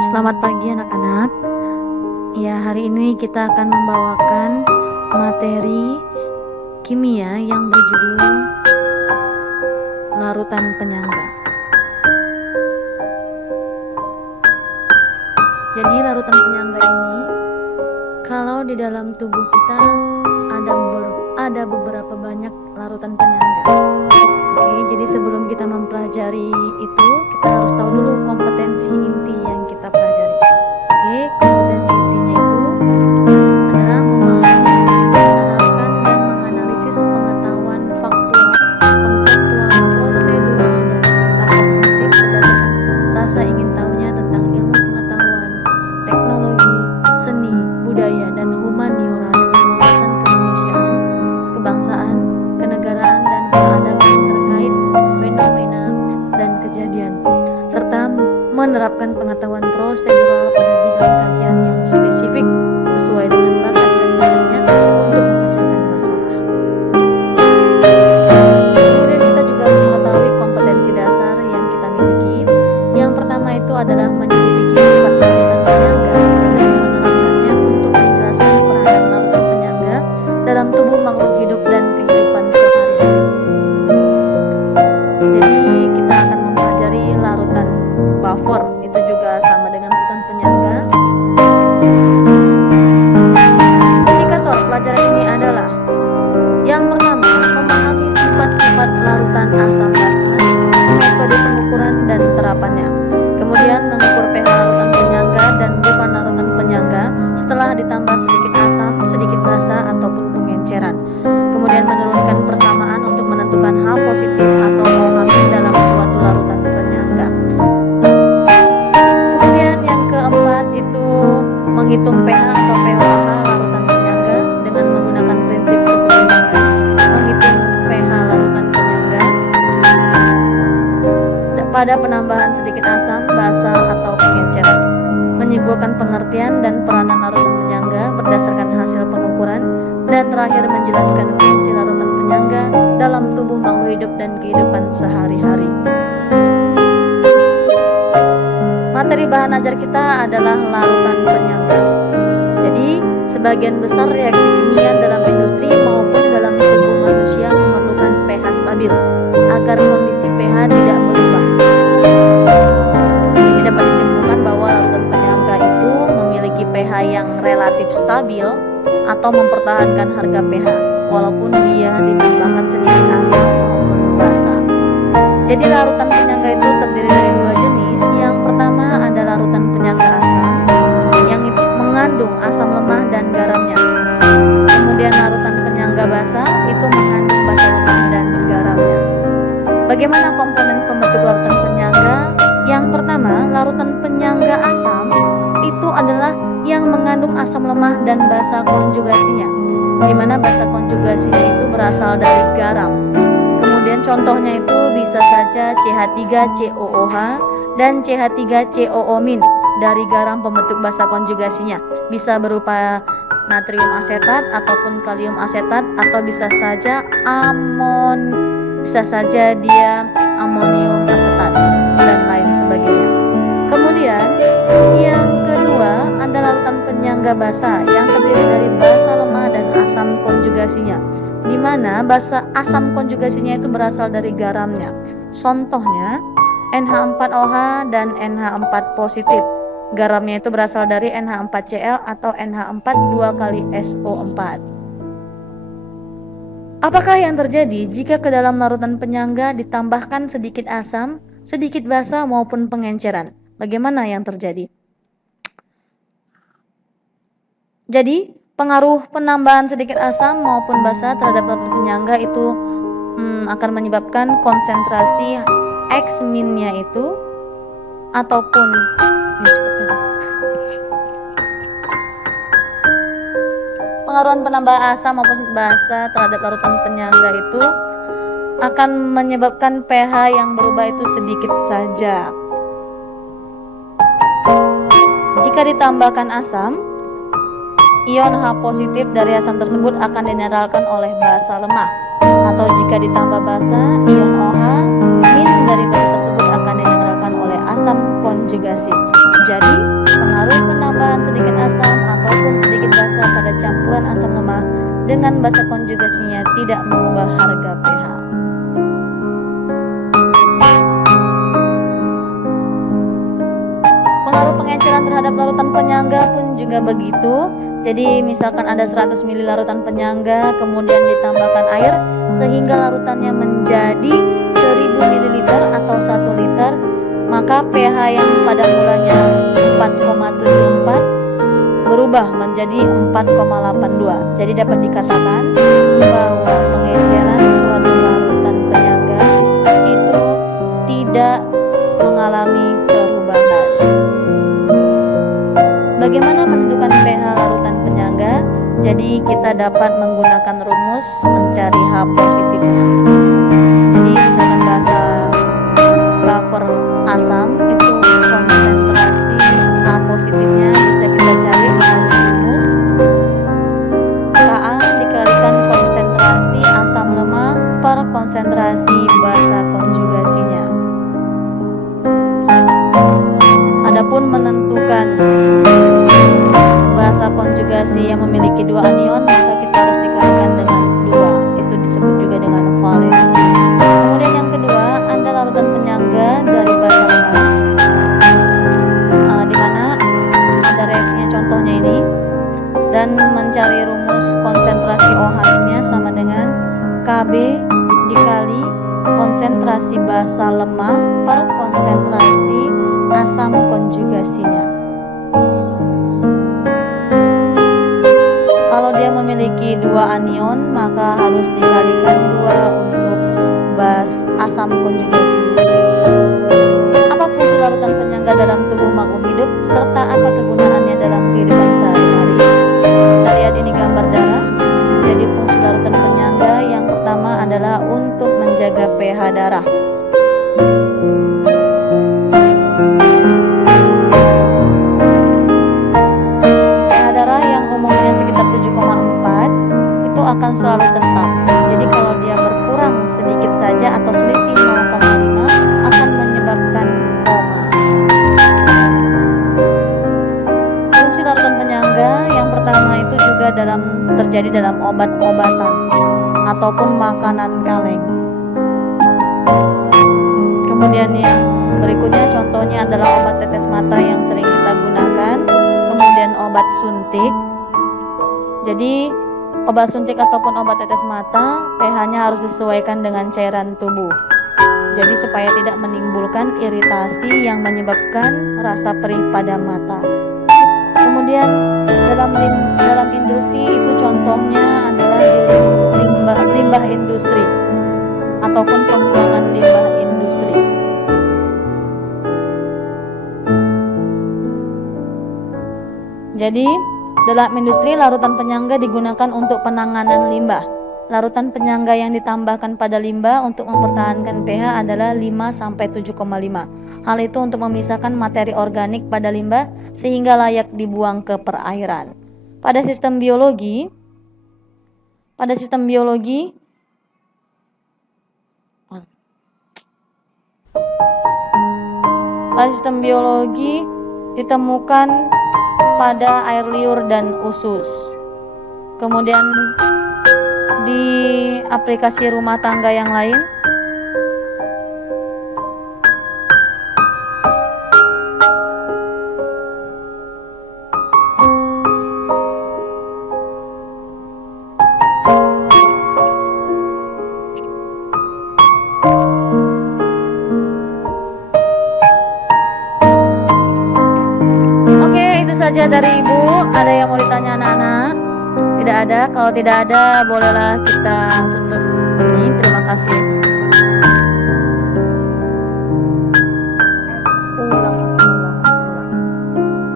Selamat pagi anak-anak. Ya, hari ini kita akan membawakan materi kimia yang berjudul larutan penyangga. Jadi larutan penyangga ini kalau di dalam tubuh kita ada beberapa banyak larutan penyangga. Oke, jadi sebelum kita mempelajari itu, kita harus tahu dulu kompetensi inti yang kita pelajari. Oke, kompetensi intinya itu adalah memahami, menerapkan, dan menganalisis pengetahuan faktual, konseptual, prosedural, dan metakognitif berdasarkan rasa ingin tahunya tentang ilmu pengetahuan, teknologi, seni, budaya, dan humaniora dengan wawasan kemanusiaan, kebangsaan, kenegaraan, dan peradaban terkait fenomena dan kejadian, serta menerapkan pengetahuan prosedural pada bidang kajian yang spesifik sesuai dengan bakat dan minatnya untuk memecahkan masalah. Kemudian kita juga harus mengetahui kompetensi dasar yang kita miliki. Yang pertama itu adalah menyelidiki sifat larutan penyangga dan menerapkannya untuk menjelaskan peranan larutan penyangga dalam tubuh makhluk hidup dan kehidupan sehari-hari. Jadi kita akan mempelajari larutan buffer, itu juga sama dengan larutan penyangga. Indikator pelajaran ini adalah yang pertama, memahami sifat-sifat larutan asam basa, metode pengukuran dan terapannya. Kemudian mengukur pH larutan penyangga dan bukan larutan penyangga setelah ditambah sedikit asam, sedikit basa ataupun pengenceran. Kemudian menurunkan persamaan untuk menentukan H positif atau OH- dalam suatu larutan penyangga. Kemudian yang keempat itu menghitung pH atau pH larutan penyangga dengan menggunakan prinsip keseimbangan. Menghitung pH larutan penyangga pada penambahan sedikit asam, basa, atau pengenceran. Menyimpulkan pengertian dan peranan larutan penyangga berdasarkan hasil pengukuran, dan terakhir menjelaskan fungsi larutan penyangga dalam tubuh makhluk hidup dan kehidupan sehari-hari. Materi bahan ajar kita adalah larutan penyangga. Jadi, sebagian besar reaksi kimia dalam industri maupun dalam tubuh manusia memerlukan pH stabil agar kondisi pH tidak berubah. Ini dapat disimpulkan bahwa larutan penyangga itu memiliki pH yang relatif stabil atau mempertahankan harga pH walaupun dia ditambahkan sedikit asam maupun basa. Jadi larutan penyangga itu terdiri dari dua jenis. Yang pertama ada larutan penyangga asam yang itu mengandung asam lemah dan garamnya. Kemudian larutan penyangga basa itu mengandung basa lemah dan garamnya. Bagaimana komponen pembentuk larutan penyangga? Yang pertama, larutan penyangga asam itu adalah yang mengandung asam lemah dan basa konjugasinya, di mana basa konjugasinya itu berasal dari garam. Kemudian contohnya itu bisa saja CH3COOH dan CH3COO- dari garam pembentuk basa konjugasinya. Bisa berupa natrium asetat ataupun kalium asetat, atau bisa saja dia amonium asetat dan lain sebagainya. Kemudian yang kedua ada larutan penyangga basa yang terdiri dari basa lemah dan asam konjugasinya, di mana basa asam konjugasinya itu berasal dari garamnya. Contohnya NH4OH dan NH4 positif. Garamnya itu berasal dari NH4Cl atau NH4 2 kali SO4. Apakah yang terjadi jika ke dalam larutan penyangga ditambahkan sedikit asam, sedikit basa maupun pengenceran? Bagaimana yang terjadi? Jadi, pengaruh penambahan sedikit asam maupun basa terhadap larutan penyangga itu akan menyebabkan konsentrasi X-nya itu ataupun pengaruhan penambahan asam maupun basa terhadap larutan penyangga itu akan menyebabkan pH yang berubah itu sedikit saja. Jika ditambahkan asam, ion H positif dari asam tersebut akan dinetralkan oleh basa lemah, atau jika ditambah basa, ion OH- dari basa tersebut akan dinetralkan oleh asam konjugasi. konjugasi. Jadi, pengaruh penambahan sedikit asam ataupun sedikit basa pada campuran asam lemah dengan basa konjugasinya tidak mengubah harga pH. Pengaruh pengenceran terhadap larutan penyangga pun juga begitu. Jadi misalkan ada 100 ml larutan penyangga, kemudian ditambahkan air sehingga larutannya menjadi 1000 ml atau 1 liter, maka pH yang pada mulanya 4,74 berubah menjadi 4,82. Jadi dapat dikatakan bahwa pengenceran suatu larutan penyangga itu tidak mengalami perubahan. Bagaimana menentukan pH larutan penyangga? Jadi kita dapat menggunakan rumus mencari H positifnya. Jadi misalkan basa buffer asam itu konsentrasi H positifnya bisa kita cari melalui rumus Ka dikalikan konsentrasi asam lemah per konsentrasi basa konjugasinya. Adapun menentukan basa konjugasi yang memiliki 2 anion, maka kita harus dikalikan dengan 2. Itu disebut juga dengan valensi. Kemudian yang kedua, ada larutan penyangga dari basa lemah, di mana ada reaksinya contohnya ini, dan mencari rumus konsentrasi OH-nya sama dengan Kb dikali konsentrasi basa lemah per konsentrasi asam konjugasinya. Kalau dia memiliki 2 anion, maka harus dikalikan 2 untuk asam konjugasinya. Apa fungsi larutan penyangga dalam tubuh makhluk hidup serta apa kegunaannya dalam kehidupan sehari-hari? Kita lihat ini gambar darah. Jadi fungsi larutan penyangga yang pertama adalah untuk menjaga pH darah. Akan selalu tetap. Jadi kalau dia berkurang sedikit saja atau selisih 0,5 akan menyebabkan koma. Fungsi larutan penyangga yang pertama itu juga terjadi dalam obat-obatan ataupun makanan kaleng. Kemudian yang berikutnya contohnya adalah obat tetes mata yang sering kita gunakan, kemudian obat suntik. Jadi obat suntik ataupun obat tetes mata pH-nya harus disesuaikan dengan cairan tubuh. Jadi supaya tidak menimbulkan iritasi yang menyebabkan rasa perih pada mata. Kemudian dalam industri itu contohnya adalah di limbah industri ataupun pembuangan limbah industri. Jadi dalam industri, larutan penyangga digunakan untuk penanganan limbah. Larutan penyangga yang ditambahkan pada limbah untuk mempertahankan pH adalah 5-7,5. Hal itu untuk memisahkan materi organik pada limbah sehingga layak dibuang ke perairan. Pada sistem biologi ditemukan pada air liur dan usus. Kemudian di aplikasi rumah tangga yang lain, saja dari Ibu. Ada yang mau ditanya anak-anak? Tidak ada. Kalau tidak ada, bolehlah kita tutup